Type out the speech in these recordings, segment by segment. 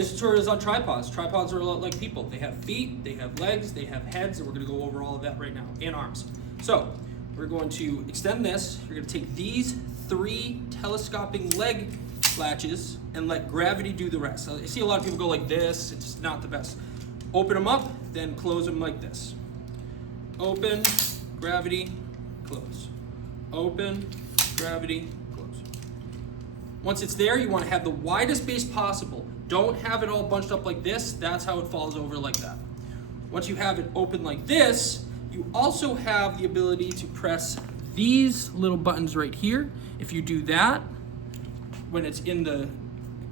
this tutorial is on tripods. Tripods are a lot like people. They have feet, they have legs, they have heads, and we're gonna go over all of that right now, and arms. So, we're going to extend this. You're gonna take these 3 telescoping leg latches and let gravity do the rest. So I see a lot of people go like this, it's not the best. Open them up, then close them like this. Open, gravity, close. Open, gravity, close. Once it's there, you want to have the widest base possible. Don't have it all bunched up like this. That's how it falls over like that. Once you have it open like this, you also have the ability to press these little buttons right here. If you do that, when it's in the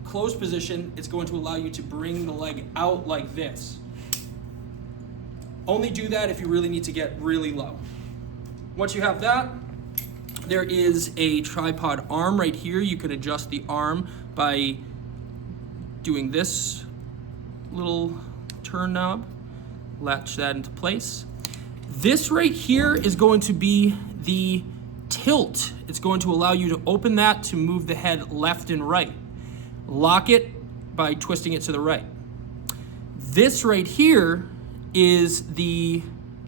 closed position, it's going to allow you to bring the leg out like this. Only do that if you really need to get really low. Once you have that, there is a tripod arm right here. You can adjust the arm by doing this little turn knob, latch that into place. This right here is going to be the tilt. It's going to allow you to open that to move the head left and right. Lock it by twisting it to the right. This right here is the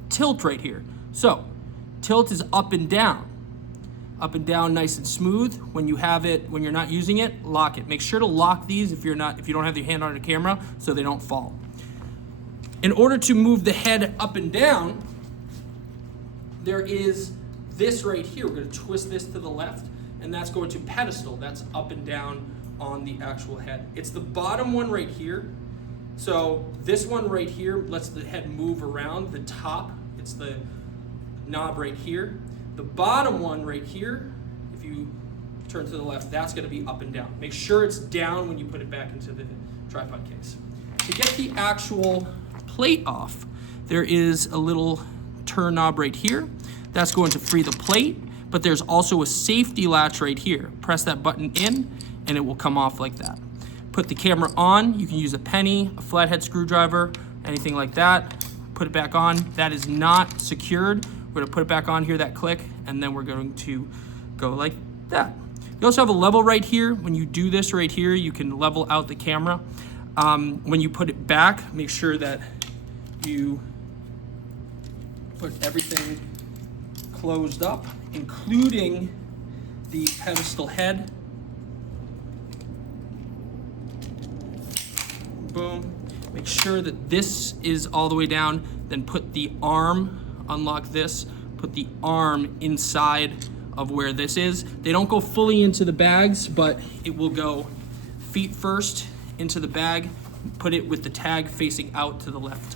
tilt right here. So, tilt is up and down. Up and down nice and smooth. When you have it, when you're not using it, lock it. Make sure to lock these if you don't have your hand on the camera so they don't fall. In order to move the head up and down, there is this right here. We're going to twist this to the left, and that's going to pedestal. That's up and down on the actual head. It's the bottom one right here. So this one right here lets the head move around. The top, it's the knob right here. The bottom one right here, if you turn to the left, that's going to be up and down. Make sure it's down when you put it back into the tripod case. To get the actual plate off, there is a little turn knob right here. That's going to free the plate, but there's also a safety latch right here. Press that button in and it will come off like that. Put the camera on. You can use a penny, a flathead screwdriver, anything like that. Put it back on. That is not secured. We're gonna put it back on here, that click, and then we're going to go like that. You also have a level right here. When you do this right here, you can level out the camera. When you put it back, make sure that you put everything closed up, including the pedestal head. Boom. Make sure that this is all the way down, then put the arm, unlock this, put the arm inside of where this is. They don't go fully into the bags, but it will go feet first into the bag, put it with the tag facing out to the left.